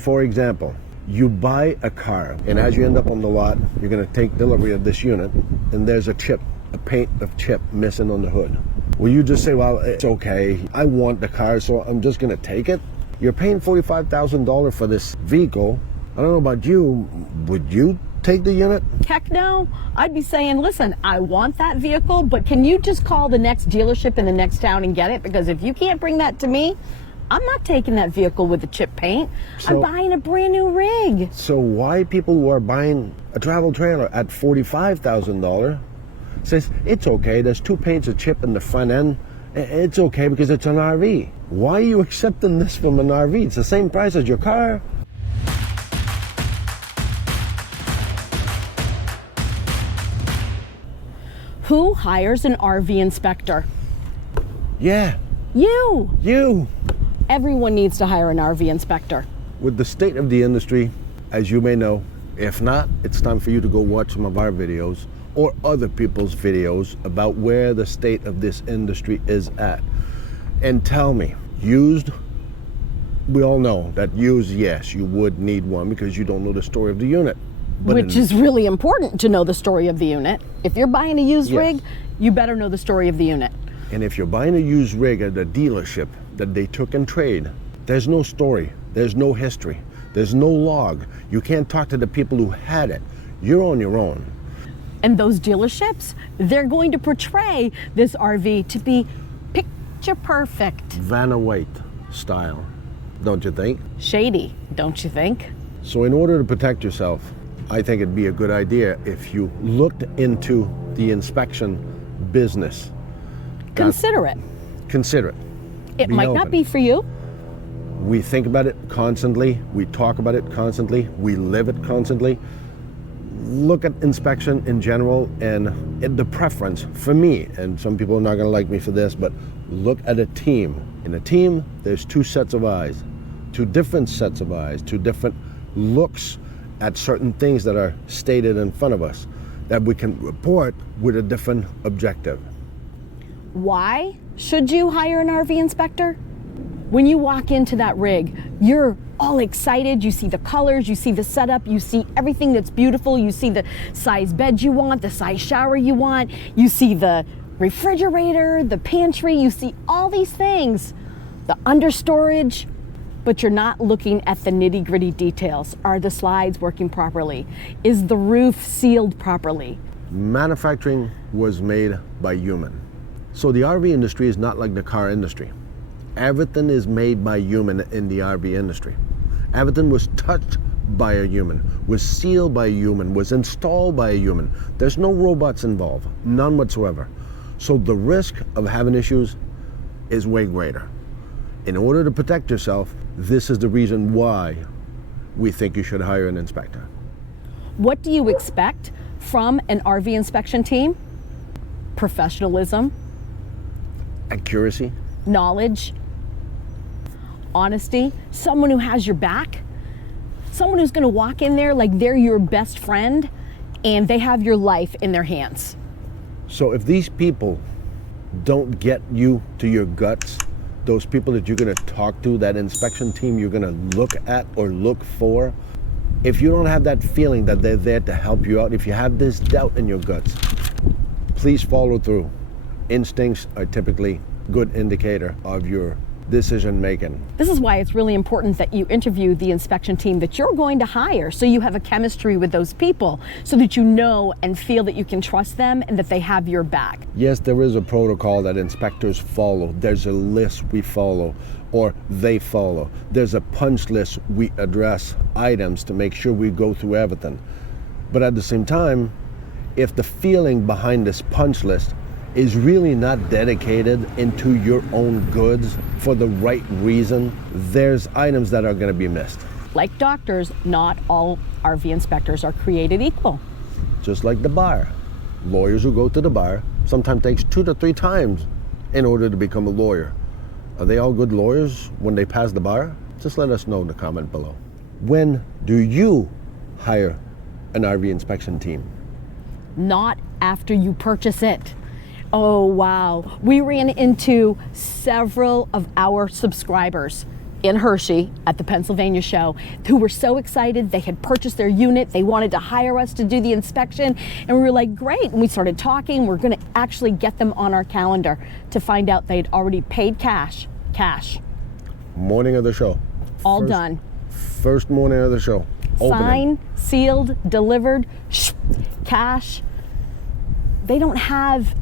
For example, you buy a car, and as you end up on the lot, you're going to take delivery of this unit, and there's a chip, a paint of chip missing on the hood. Will you just say, well, it's okay, I want the car, so I'm just going to take it? You're paying $45,000 for this vehicle. I don't know about you, would you take the unit? Heck no. I'd be saying, listen, I want that vehicle, but can you just call the next dealership in the next town and get it? Because if you can't bring that to me, I'm not taking that vehicle with the chip paint. I'm buying a brand new rig. So why people who are buying a travel trailer at $45,000 says, it's okay, there's 2 paints of chip in the front end, it's okay because it's an RV. Why are you accepting this from an RV? It's the same price as your car. Who hires an RV inspector? Yeah. You. You. Everyone needs to hire an RV inspector. With the state of the industry, as you may know, if not, it's time for you to go watch some of our videos or other people's videos about where the state of this industry is at. And tell me, used, we all know that used, yes, you would need one because you don't know the story of the unit. But which is really important to know the story of the unit. If you're buying a used rig, you better know the story of the unit. And if you're buying a used rig at a dealership that they took in trade, there's no story, there's no history, there's no log. You can't talk to the people who had it. You're on your own. And those dealerships, they're going to portray this RV to be picture perfect. Vanna White style, don't you think? Shady, don't you think? So in order to protect yourself, I think it'd be a good idea if you looked into the inspection business. Consider it. Consider it. It might not be for you. We think about it constantly. We talk about it constantly. We live it constantly. Look at inspection in general and the preference for me, and some people are not going to like me for this, but look at a team. In a team, there's 2 sets of eyes, 2 different sets of eyes, 2 different looks at certain things that are stated in front of us that we can report with a different objective. Why should you hire an RV inspector? When you walk into that rig, you're all excited. You see the colors, you see the setup, you see everything that's beautiful. You see the size bed you want, the size shower you want. You see the refrigerator, the pantry, you see all these things, the understorage, but you're not looking at the nitty-gritty details. Are the slides working properly? Is the roof sealed properly? Manufacturing was made by human. So the RV industry is not like the car industry. Everything is made by human in the RV industry. Everything was touched by a human, was sealed by a human, was installed by a human. There's no robots involved, none whatsoever. So the risk of having issues is way greater. In order to protect yourself, this is the reason why we think you should hire an inspector. What do you expect from an RV inspection team? Professionalism. Accuracy. Knowledge. Honesty. Someone who has your back. Someone who's going to walk in there like they're your best friend and they have your life in their hands. So if these people don't get you to your guts, those people that you're going to talk to, that inspection team you're going to look at or look for, if you don't have that feeling that they're there to help you out, if you have this doubt in your guts, please follow through. Instincts are typically a good indicator of your decision making. This is why it's really important that you interview the inspection team that you're going to hire, so you have a chemistry with those people, so that you know and feel that you can trust them and that they have your back. Yes, there is a protocol that inspectors follow. There's a list we follow, or they follow. There's a punch list we address items to make sure we go through everything. But at the same time, if the feeling behind this punch list is really not dedicated into your own goods for the right reason, there's items that are going to be missed. Like doctors, not all RV inspectors are created equal. Just like the bar. Lawyers who go to the bar sometimes takes 2 to 3 times in order to become a lawyer. Are they all good lawyers when they pass the bar? Just let us know in the comment below. When do you hire an RV inspection team? Not after you purchase it. Oh wow, we ran into several of our subscribers in Hershey at the Pennsylvania show who were so excited. They had purchased their unit. They wanted to hire us to do the inspection. And we were like, great. And we started talking. We're going to actually get them on our calendar to find out they'd already paid cash. Morning of the show. All done. First morning of the show. Signed, sealed, delivered, cash. They don't have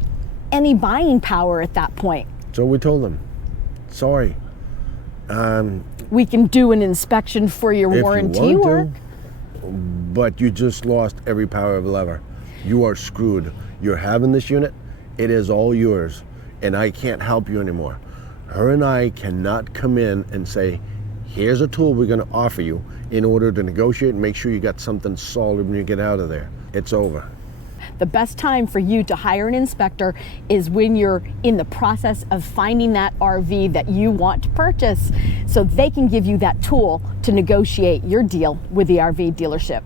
any buying power at that point. So we told them, sorry. We can do an inspection for your If warranty you want work. to, but you just lost every power of lever. You are screwed. You're having this unit. It is all yours, and I can't help you anymore. Her and I cannot come in and say, here's a tool we're going to offer you in order to negotiate and make sure you got something solid when you get out of there. It's over. The best time for you to hire an inspector is when you're in the process of finding that RV that you want to purchase, so they can give you that tool to negotiate your deal with the RV dealership.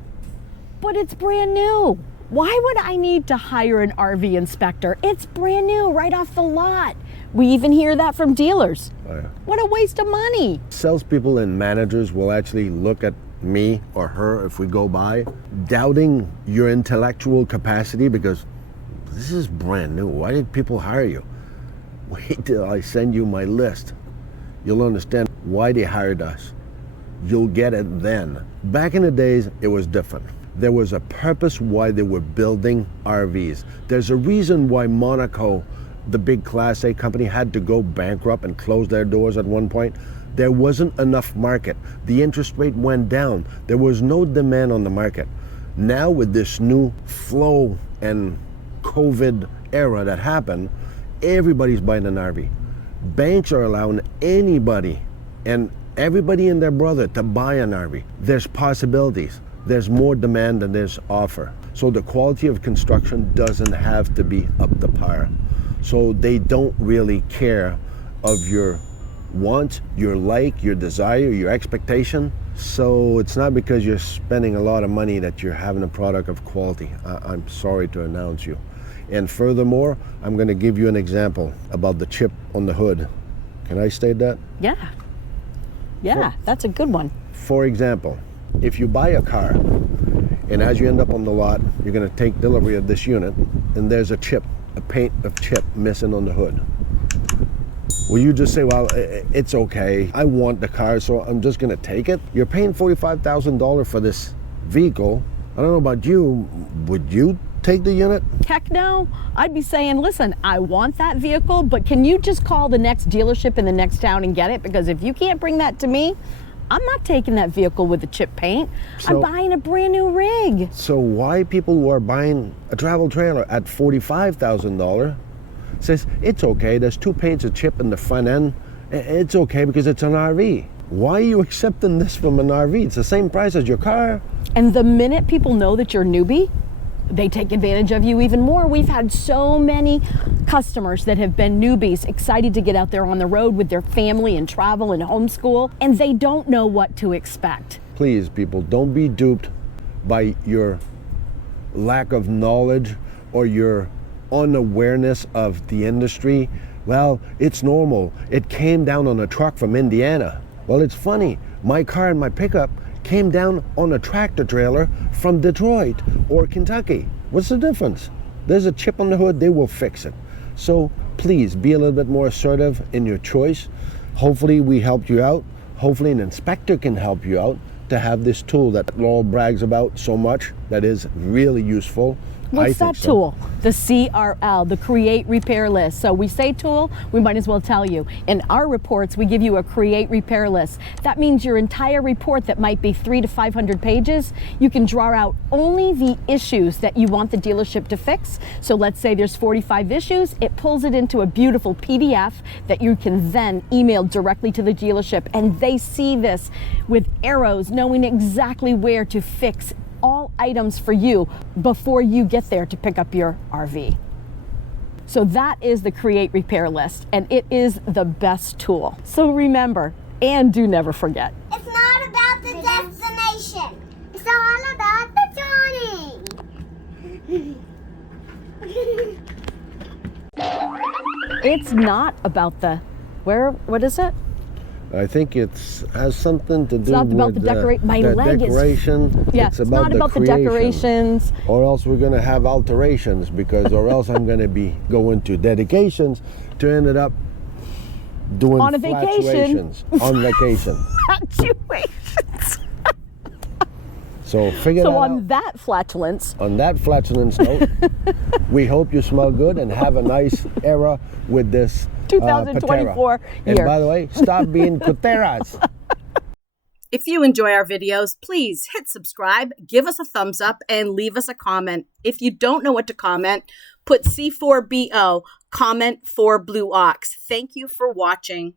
But it's brand new. Why would I need to hire an RV inspector? It's brand new, right off the lot. We even hear that from dealers. Oh, yeah. What a waste of money. Salespeople and managers will actually look at me or her if we go by, doubting your intellectual capacity because this is brand new. Why did people hire you? Wait till I send you my list. You'll understand why they hired us. You'll get it then. Back in the days, it was different. There was a purpose why they were building RVs. There's a reason why Monaco, the big Class A company, had to go bankrupt and close their doors at one point. There wasn't enough market. The interest rate went down. There was no demand on the market. Now with this new flow and COVID era that happened, everybody's buying an RV. Banks are allowing anybody and everybody and their brother to buy an RV. There's possibilities. There's more demand than there's offer. So the quality of construction doesn't have to be up to par. So they don't really care of your want, your like, your desire, your expectation. So it's not because you're spending a lot of money that you're having a product of quality. I'm sorry to announce you. And furthermore, I'm going to give you an example about the chip on the hood. Can I state that? Yeah, that's a good one. For example, if you buy a car and as you end up on the lot, you're going to take delivery of this unit and there's a chip, a paint of chip missing on the hood. Will you just say, well, it's okay, I want the car, so I'm just going to take it? You're paying $45,000 for this vehicle. I don't know about you, would you take the unit? Heck no. I'd be saying, listen, I want that vehicle, but can you just call the next dealership in the next town and get it? Because if you can't bring that to me, I'm not taking that vehicle with the chip paint. I'm buying a brand new rig. So why people who are buying a travel trailer at $45,000 says, it's okay, there's two paints of chip in the front end. It's okay because it's an RV. Why are you accepting this from an RV? It's the same price as your car. And the minute people know that you're a newbie, they take advantage of you even more. We've had so many customers that have been newbies, excited to get out there on the road with their family and travel and homeschool, and they don't know what to expect. Please, people, don't be duped by your lack of knowledge or your unawareness of the industry. Well, it's normal. It came down on a truck from Indiana. Well, it's funny. My car and my pickup came down on a tractor trailer from Detroit or Kentucky. What's the difference? There's a chip on the hood, they will fix it. So please be a little bit more assertive in your choice. Hopefully we helped you out. Hopefully an inspector can help you out to have this tool that Laurel brags about so much that is really useful. What's that tool? The CRL, the Create Repair List. So we say tool, we might as well tell you. In our reports, we give you a Create Repair List. That means your entire report that might be 300 to 500 pages, you can draw out only the issues that you want the dealership to fix. So let's say there's 45 issues, it pulls it into a beautiful PDF that you can then email directly to the dealership, and they see this with arrows, knowing exactly where to fix all items for you before you get there to pick up your RV. So that is the Create Repair List, and it is the best tool. So remember, and do never forget. It's not about the destination. It's all about the journey. It's not about the, what is it? I think it's has something to do It's not about with the decorate. My the leg decoration. is. Yeah, it's it's not about the creation. decorations. Or else we're gonna have alterations or else I'm gonna be going to dedications to end up doing On a vacation. flatulations on vacation. Fluctuations. So figure So that on out. that flatulence, On that flatulence note, we hope you smell good and have a nice era with this 2024 patera. And year. by the way, stop being cuteras. If you enjoy our videos, please hit subscribe, give us a thumbs up, and leave us a comment. If you don't know what to comment, put C4BO, comment for Blue Ox. Thank you for watching.